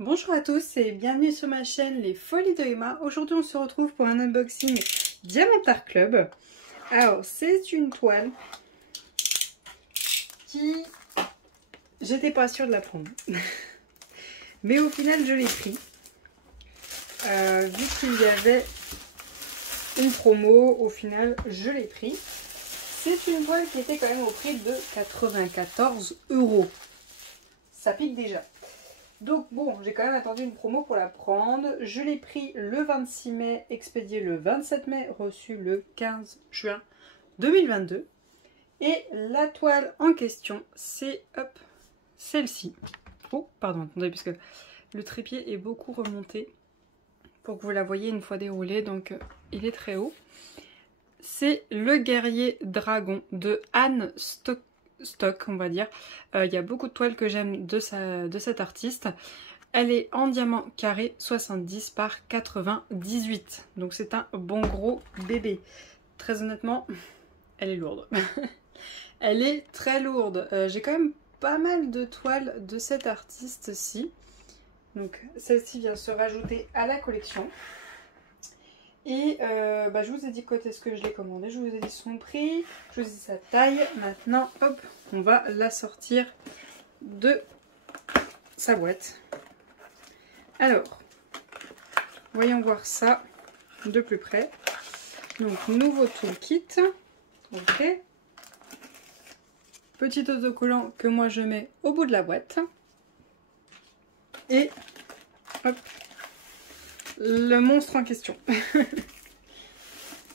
Bonjour à tous et bienvenue sur ma chaîne Les Folies de Emma. Aujourd'hui on se retrouve pour un unboxing Diamant Art Club. Alors c'est une toile qui... J'étais pas sûre de la prendre. Mais au final je l'ai pris. Vu qu'il y avait une promo, au final je l'ai pris. C'est une toile qui était quand même au prix de 94 €. Ça pique déjà. Donc bon, j'ai quand même attendu une promo pour la prendre. Je l'ai pris le 26 mai, expédié le 27 mai, reçu le 15 juin 2022. Et la toile en question, c'est celle-ci. Oh, pardon, attendez, puisque le trépied est beaucoup remonté pour que vous la voyez une fois déroulée, donc il est très haut. C'est le guerrier dragon de Anne Stock, on va dire. Il y a beaucoup de toiles que j'aime de cette artiste. Elle est en diamant carré 70 par 98. Donc c'est un bon gros bébé. Très honnêtement, elle est lourde. Elle est très lourde. J'ai quand même pas mal de toiles de cette artiste-ci. Donc celle-ci vient se rajouter à la collection. Et je vous ai dit quand est-ce que je l'ai commandé, je vous ai dit son prix, je vous ai dit sa taille. Maintenant, hop, on va la sortir de sa boîte. Alors, voyons voir ça de plus près. Donc, nouveau toolkit. Ok. Petit autocollant que moi je mets au bout de la boîte. Et hop, le monstre en question.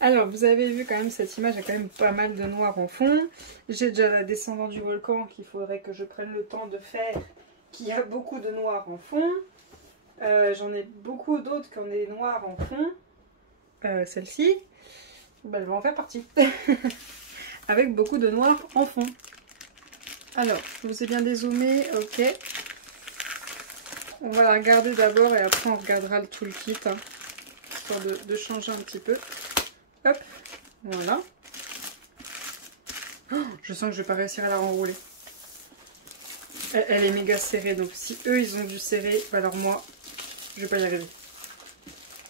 Alors, vous avez vu quand même, cette image a quand même pas mal de noir en fond. J'ai déjà la descendante du volcan qu'il faudrait que je prenne le temps de faire, qui a beaucoup de noir en fond. J'en ai beaucoup d'autres qui ont des noirs en fond. Celle-ci, elle va en faire partie. Avec beaucoup de noir en fond. Alors, je vous ai bien dézoomé, ok. On va la regarder d'abord et après on regardera le toolkit, hein, histoire de changer un petit peu. Hop, voilà. Oh, je sens que je vais pas réussir à la renrouler. Elle est méga serrée, donc si eux ils ont dû serrer, alors moi, je vais pas y arriver.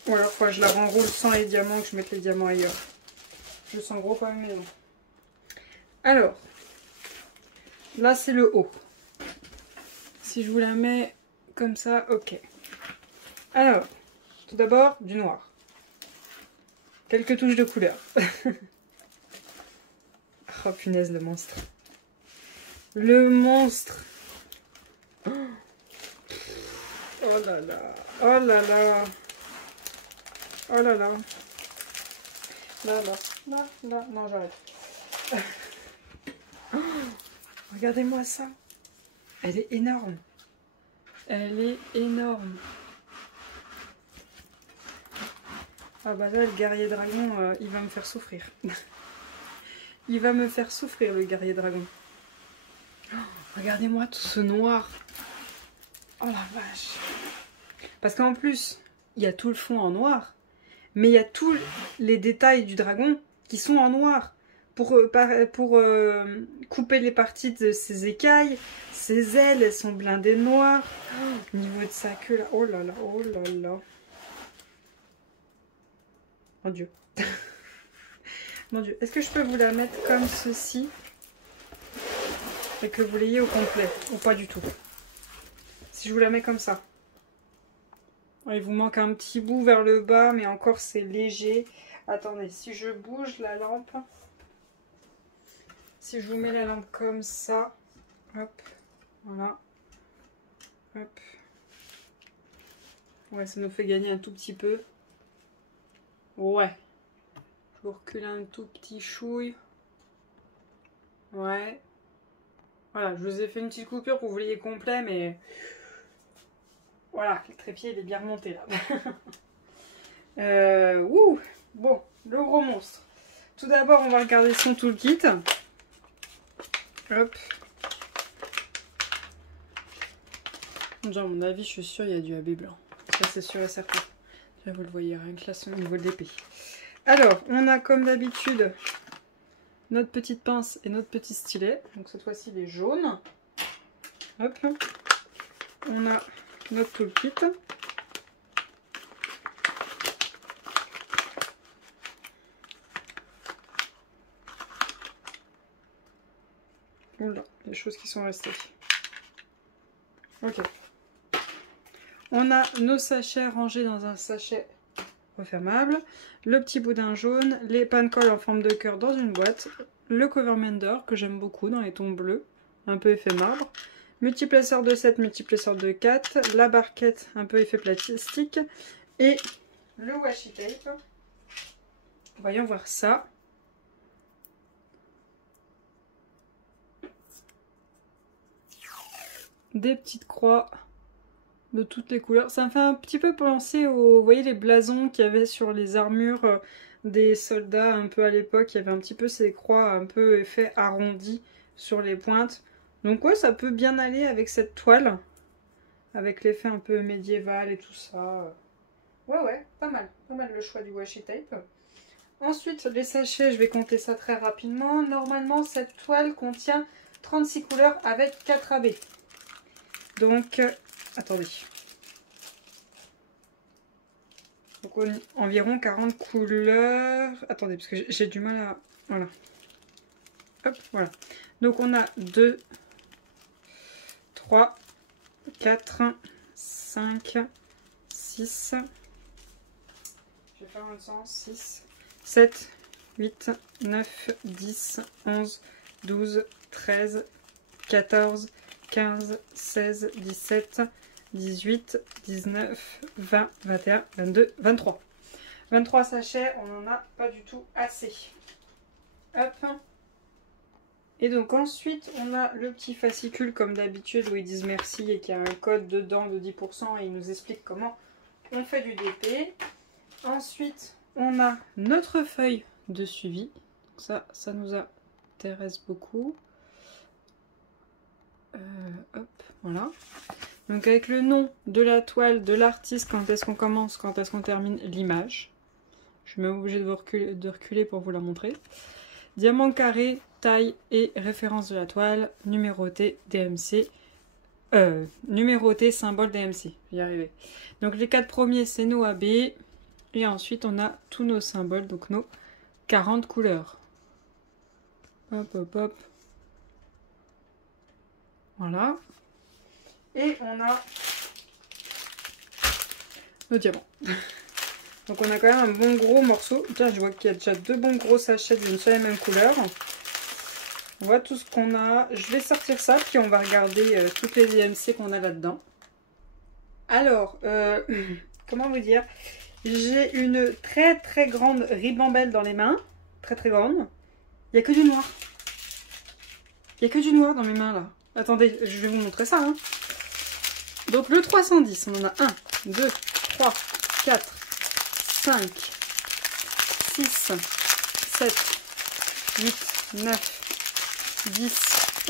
Ou alors faut que je la renroule sans les diamants, que je mette les diamants ailleurs. Je sens gros comme une maison. Alors, là c'est le haut. Si je vous la mets comme ça, ok. Alors, tout d'abord, du noir. Quelques touches de couleur. Oh punaise, le monstre. Le monstre. Oh là là. Oh là là. Oh là là. Là, là, là, là. Non, j'arrête. Oh, regardez-moi ça. Elle est énorme. Elle est énorme. Ah bah là, le guerrier dragon, il va me faire souffrir. Il va me faire souffrir, le guerrier dragon. Oh, regardez-moi tout ce noir. Oh la vache. Parce qu'en plus, il y a tout le fond en noir. Mais il y a tous les détails du dragon qui sont en noir. Pour couper les parties de ses écailles. Ses ailes, elles sont blindées de noir. Oh, au niveau de sa queue, là. Oh là là, oh là là. Mon Dieu. Mon Dieu. Est-ce que je peux vous la mettre comme ceci et que vous l'ayez au complet? Ou pas du tout? Si je vous la mets comme ça. Il vous manque un petit bout vers le bas, mais encore c'est léger. Attendez, si je bouge la lampe. Si je vous mets la lampe comme ça. Hop. Voilà. Hop. Ouais, ça nous fait gagner un tout petit peu. Ouais. Je vous recule un tout petit chouille. Ouais. Voilà, je vous ai fait une petite coupure pour que vous l'ayez complet, mais... Voilà, le trépied il est bien remonté là. Ouh. Bon, le gros monstre. Tout d'abord, on va regarder son toolkit. Hop. Déjà, à mon avis, je suis sûre il y a du AB blanc. Ça, c'est sûr et certain. Là, vous le voyez, rien que là, au niveau de l'épée. Alors, on a comme d'habitude notre petite pince et notre petit stylet. Donc cette fois-ci, il est jaune. Hop. On a notre toolkit. Oula, les choses qui sont restées. Ok. On a nos sachets rangés dans un sachet refermable, le petit boudin jaune, les pain-colle en forme de cœur dans une boîte, le cover mender que j'aime beaucoup dans les tons bleus, un peu effet marbre, multiplaceur de 7, multiplaceur de 4, la barquette un peu effet plastique et le washi tape. Voyons voir ça. Des petites croix de toutes les couleurs. Ça me fait un petit peu penser aux, vous voyez les blasons qu'il y avait sur les armures des soldats un peu à l'époque. Il y avait un petit peu ces croix un peu effet arrondi sur les pointes. Donc ouais, ça peut bien aller avec cette toile. Avec l'effet un peu médiéval et tout ça. Ouais, pas mal le choix du washi tape. Ensuite, les sachets, je vais compter ça très rapidement. Normalement, cette toile contient 36 couleurs avec 4 AB. Donc, attendez. Donc, environ 40 couleurs. Attendez, parce que j'ai du mal à... Voilà. Hop, voilà. Donc, on a 2, 3, 4, 5, 6. Je vais faire un sens. 6, 7, 8, 9, 10, 11, 12, 13, 14, 15, 16, 17, 18, 19, 20, 21, 22, 23. 23 sachets, on n'en a pas du tout assez. Hop. Et donc ensuite, on a le petit fascicule comme d'habitude où ils disent merci et qu'il y a un code dedans de 10% et ils nous expliquent comment on fait du DP. Ensuite, on a notre feuille de suivi. Ça nous intéresse beaucoup. Hop, voilà. Donc avec le nom de la toile, de l'artiste, quand est-ce qu'on commence, quand est-ce qu'on termine, l'image. Je suis même obligée de reculer pour vous la montrer. Diamant carré, taille et référence de la toile, numéroté, DMC. Numéroté, symbole DMC. Je vais y arriver. Donc les 4 premiers, c'est nos AB. Et ensuite, on a tous nos symboles, donc nos 40 couleurs. Hop, hop, hop. Voilà. Et on a nos diamants. Donc on a quand même un bon gros morceau. Tiens, je vois qu'il y a déjà 2 bons gros sachets d'une seule et même couleur. On voit tout ce qu'on a. Je vais sortir ça, puis on va regarder toutes les DMC qu'on a là-dedans. Alors, comment vous dire? J'ai une très grande ribambelle dans les mains. Très grande. Il n'y a que du noir. Il n'y a que du noir dans mes mains là. Attendez, je vais vous montrer ça. Hein. Donc le 310, on en a 1, 2, 3, 4, 5, 6, 7, 8, 9, 10,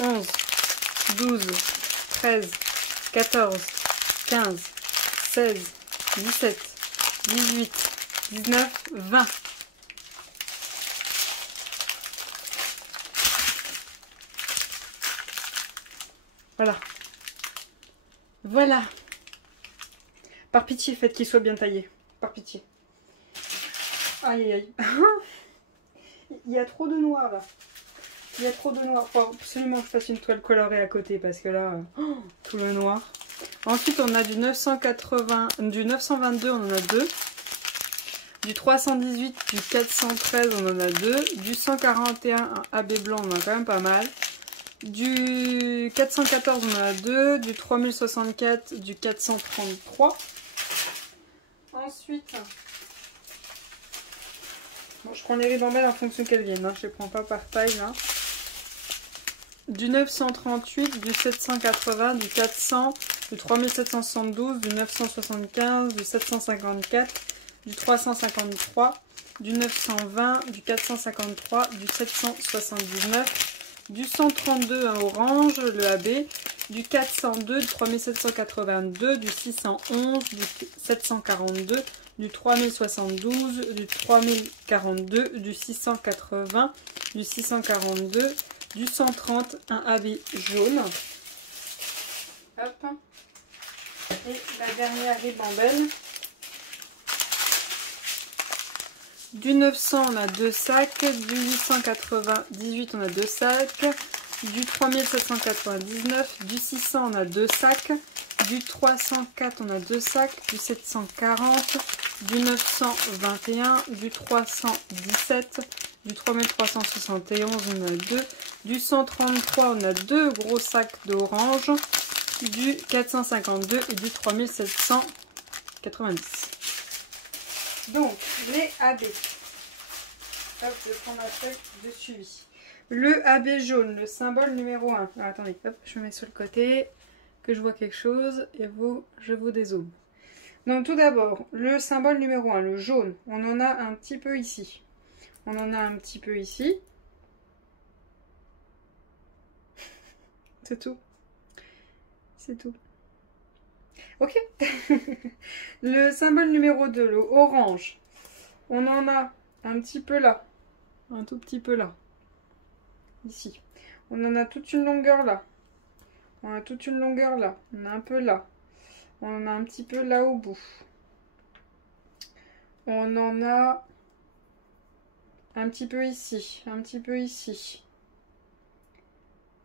11, 12, 13, 14, 15, 16, 17, 18, 19, 20. Voilà. Voilà. Par pitié, faites qu'il soit bien taillé. Par pitié. Aïe, aïe. Il y a trop de noir là. Il y a trop de noir. Faut absolument que je fasse une toile colorée à côté parce que là, tout le noir. Ensuite, on a du 980, du 922, on en a 2. Du 318, du 413, on en a 2. Du 141, un AB blanc, on en a quand même pas mal. Du 414, on en a 2. Du 3064, du 433. Ensuite, bon, je prends les ribambelles en fonction qu'elles viennent. Hein. Je les prends pas par taille là. Du 938, du 780, du 400, du 3772, du 975, du 754, du 353, du 920, du 453, du 779, du 132 un orange, le AB, du 402, du 3782, du 611, du 742, du 3072, du 3042, du 680, du 642, du 130, un AB jaune. Hop. Et la dernière ribambelle. Du 900, on a 2 sacs. Du 898, on a 2 sacs. Du 3799, du 600, on a 2 sacs. Du 304, on a 2 sacs. Du 740, du 921, du 317, du 3371, on a 2. Du 133, on a 2 gros sacs d'orange. Du 452 et du 3790. Donc, les AB. Hop, je prends ma feuille de suivi. Le AB jaune, le symbole numéro 1. Alors, attendez, hop, je mets sur le côté, que je vois quelque chose, et je vous dézoome. Donc, tout d'abord, le symbole numéro 1, le jaune, on en a un petit peu ici. On en a un petit peu ici. C'est tout. C'est tout. Ok. Le symbole numéro 2, le orange. On en a un petit peu là. Un tout petit peu là. Ici. On en a toute une longueur là. On a toute une longueur là. On a un peu là. On en a un petit peu là au bout. On en a un petit peu ici. Un petit peu ici.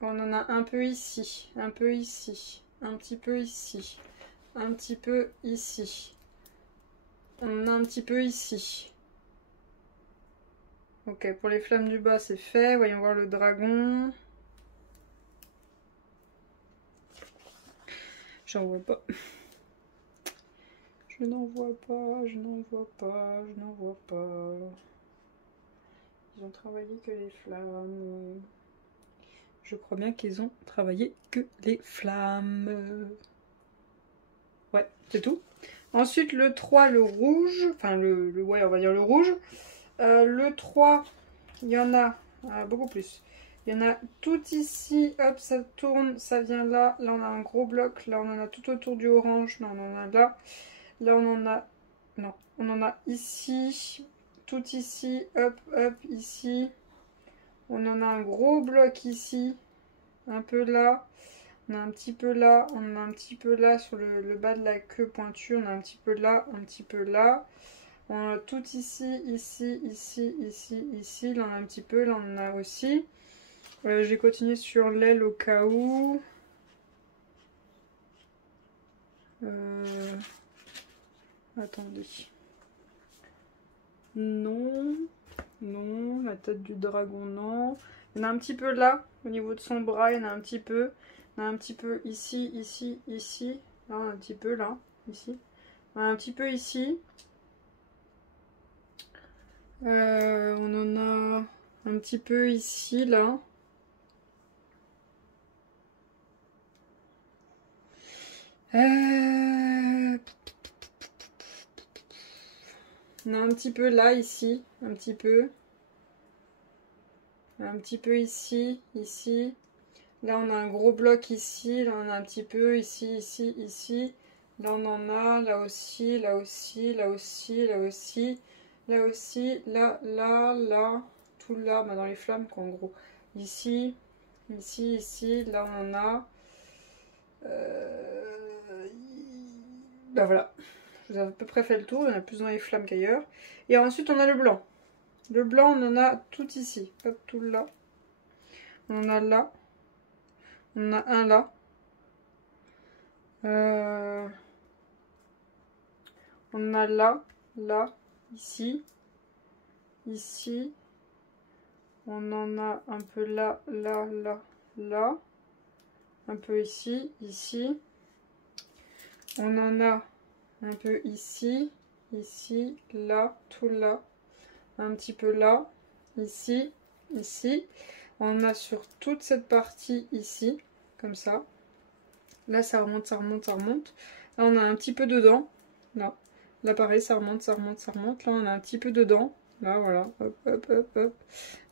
On en a un peu ici. Un peu ici. Un petit peu ici. Un petit peu ici. On en a un petit peu ici. Ok, pour les flammes du bas, c'est fait. Voyons voir le dragon. J'en vois pas. Je n'en vois pas, je n'en vois pas, je n'en vois pas. Ils ont travaillé que les flammes. Je crois bien qu'ils ont travaillé que les flammes. Ouais, c'est tout. Ensuite, le 3, le rouge. Enfin, ouais, on va dire le rouge. Le 3, il y en a beaucoup plus. Il y en a tout ici. Hop, ça tourne, ça vient là. Là, on a un gros bloc. Là, on en a tout autour du orange. Là, on en a là. Là, on en a... Non, on en a ici. Tout ici. Hop, hop, ici. On en a un gros bloc ici. Un peu là. On a un petit peu là, on a un petit peu là sur le bas de la queue pointue, on a un petit peu là, un petit peu là. On a tout ici, ici, ici, ici, ici. Là on a un petit peu, là on en a aussi. Je vais continuer sur l'aile au cas où. Attendez. Non, non, la tête du dragon, non. Il y en a un petit peu là, au niveau de son bras, il y en a un petit peu. On a un petit peu ici, ici, ici. Là, on a un petit peu là, ici. On a un petit peu ici. On en a un petit peu ici, là. On a un petit peu là, ici. Un petit peu. Un petit peu ici, ici. Là, on a un gros bloc ici. Là, on a un petit peu ici, ici, ici. Là, on en a. Là aussi, là aussi, là aussi, là aussi. Là aussi, là, là, là. Tout là, bah, dans les flammes, quoi, en gros. Ici, ici, ici. Là, on en a. Bah voilà. Je vous ai à peu près fait le tour. Il y en a plus dans les flammes qu'ailleurs. Et ensuite, on a le blanc. Le blanc, on en a tout ici. Hop, tout là. On en a là. On en a un là. On en a là, là, ici, ici. On en a un peu là, là, là, là. Un peu ici, ici. On en a un peu ici, ici, là, tout là. Un petit peu là, ici, ici. On a sur toute cette partie ici, comme ça. Là, ça remonte, ça remonte, ça remonte. Là, on a un petit peu dedans. Là. Là, pareil, ça remonte, ça remonte, ça remonte. Là, on a un petit peu dedans. Là, voilà. Hop, hop, hop, hop.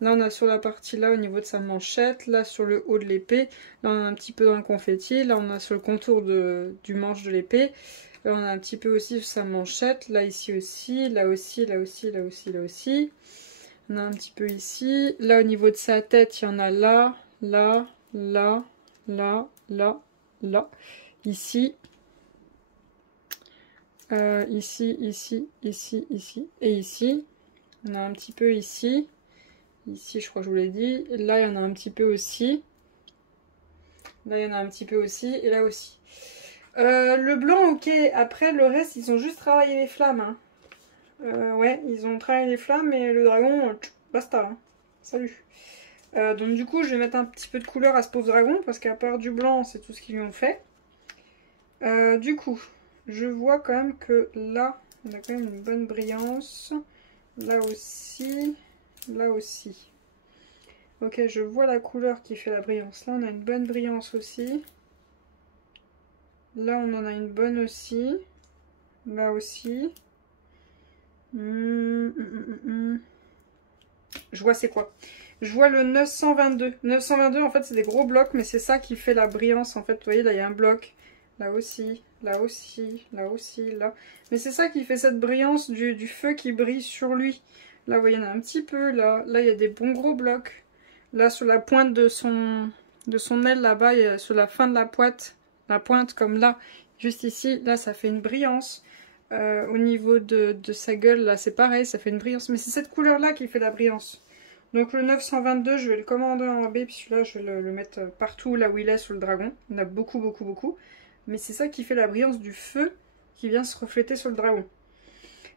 Là, on a sur la partie là, au niveau de sa manchette. Là, sur le haut de l'épée. Là, on a un petit peu dans le confetti. Là, on a sur le contour du manche de l'épée. Là, on a un petit peu aussi sur sa manchette. Là, ici aussi. Là aussi, là aussi, là aussi, là aussi. On a un petit peu ici. Là, au niveau de sa tête, il y en a là, là, là, là, là, là, ici. Ici, ici, ici, ici. Et ici. On a un petit peu ici. Ici, je crois que je vous l'ai dit. Là, il y en a un petit peu aussi. Là, il y en a un petit peu aussi. Et là aussi. Le blanc, ok. Après, le reste, ils ont juste travaillé les flammes. Hein. Ouais, ils ont travaillé les flammes. Et le dragon, basta. Hein. Salut. Donc du coup, je vais mettre un petit peu de couleur à ce pauvre dragon. Parce qu'à part du blanc, c'est tout ce qu'ils lui ont fait. Du coup, je vois quand même que là, on a quand même une bonne brillance. Là aussi. Là aussi. Ok, je vois la couleur qui fait la brillance. Là, on a une bonne brillance aussi. Là, on en a une bonne aussi. Là aussi. Je vois c'est quoi? Je vois le 922. 922, en fait, c'est des gros blocs, mais c'est ça qui fait la brillance. En fait, vous voyez, là, il y a un bloc. Là aussi, là aussi, là aussi, là. Mais c'est ça qui fait cette brillance du feu qui brille sur lui. Là, vous voyez, il y en a un petit peu. Là, il y a des bons gros blocs. Là, sur la pointe de son aile, là-bas, sur la fin de la pointe comme là, juste ici, là, ça fait une brillance. Au niveau de sa gueule, là, c'est pareil, ça fait une brillance. Mais c'est cette couleur-là qui fait la brillance. Donc le 922, je vais le commander en AB, puis celui-là, je vais le mettre partout là où il est sur le dragon. Il y en a beaucoup, beaucoup, beaucoup. Mais c'est ça qui fait la brillance du feu qui vient se refléter sur le dragon.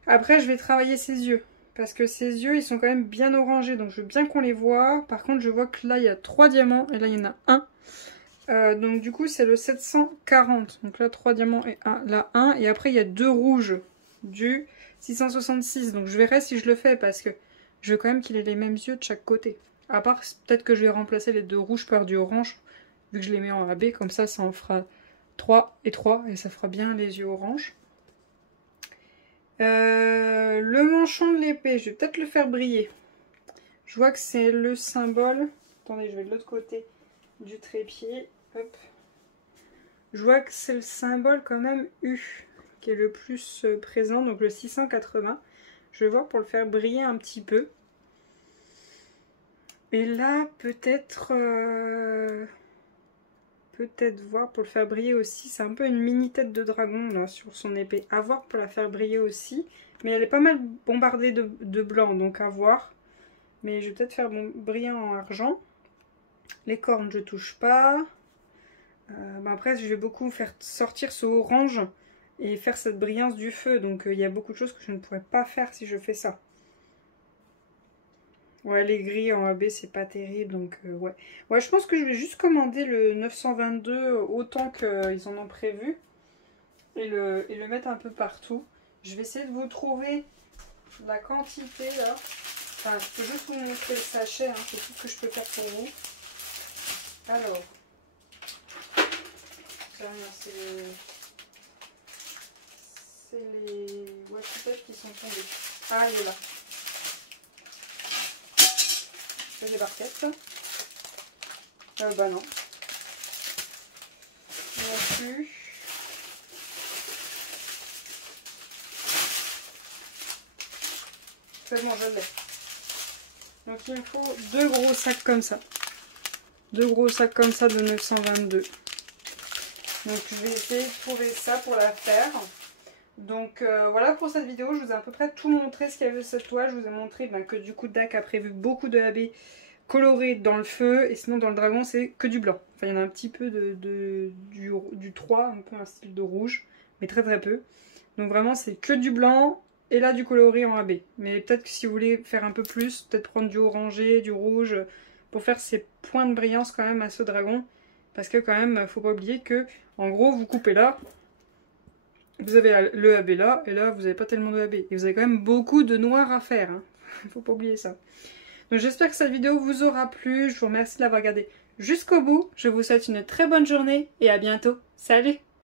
Après, je vais travailler ses yeux. Parce que ses yeux, ils sont quand même bien orangés. Donc, je veux bien qu'on les voit. Par contre, je vois que là, il y a 3 diamants. Et là, il y en a un. Donc, du coup, c'est le 740. Donc là, 3 diamants et là, 1. Et après, il y a 2 rouges du 666. Donc, je verrai si je le fais. Parce que je veux quand même qu'il ait les mêmes yeux de chaque côté. À part, peut-être que je vais remplacer les 2 rouges par du orange. Vu que je les mets en AB. Comme ça en fera 3 et 3. Et ça fera bien les yeux orange. Le manchon de l'épée, je vais peut-être le faire briller. Je vois que c'est le symbole. Attendez, je vais de l'autre côté du trépied. Hop. Je vois que c'est le symbole quand même U qui est le plus présent, donc le 680. Je vais voir pour le faire briller un petit peu. Et là, peut-être voir pour le faire briller aussi. C'est un peu une mini tête de dragon là sur son épée. À voir pour la faire briller aussi. Mais elle est pas mal bombardée de blanc, donc à voir. Mais je vais peut-être faire briller en argent. Les cornes, je touche pas. Après, je vais beaucoup faire sortir ce orange et faire cette brillance du feu. Donc il y a beaucoup de choses que je ne pourrais pas faire si je fais ça. Ouais, les gris en AB, c'est pas terrible, donc ouais. Ouais, je pense que je vais juste commander le 922 autant qu'ils en ont prévu. Et le mettre un peu partout. Je vais essayer de vous trouver la quantité, là. Enfin, je peux juste vous montrer le sachet, hein, c'est tout ce que je peux faire pour vous. Alors. C'est les washi-tape qui sont tombés. Ah, il est là. Des barquettes. Bah non. Non plus. C'est bon, je l'ai. Donc il me faut 2 gros sacs comme ça. 2 gros sacs comme ça de 922. Donc je vais essayer de trouver ça pour la faire. Donc voilà pour cette vidéo, je vous ai à peu près tout montré ce qu'il y avait sur cette toile. Je vous ai montré que du coup Dak a prévu beaucoup de AB colorés dans le feu. Et sinon dans le dragon c'est que du blanc. Enfin il y en a un petit peu du 3, un peu un style de rouge. Mais très très peu. Donc vraiment c'est que du blanc et là du coloré en AB. Mais peut-être que si vous voulez faire un peu plus, peut-être prendre du orangé, du rouge. Pour faire ces points de brillance quand même à ce dragon. Parce que quand même faut pas oublier que en gros vous coupez là. Vous avez le AB là, et là vous n'avez pas tellement de AB. Et vous avez quand même beaucoup de noir à faire. Hein. Faut pas oublier ça. Donc j'espère que cette vidéo vous aura plu. Je vous remercie de l'avoir regardée jusqu'au bout. Je vous souhaite une très bonne journée et à bientôt. Salut!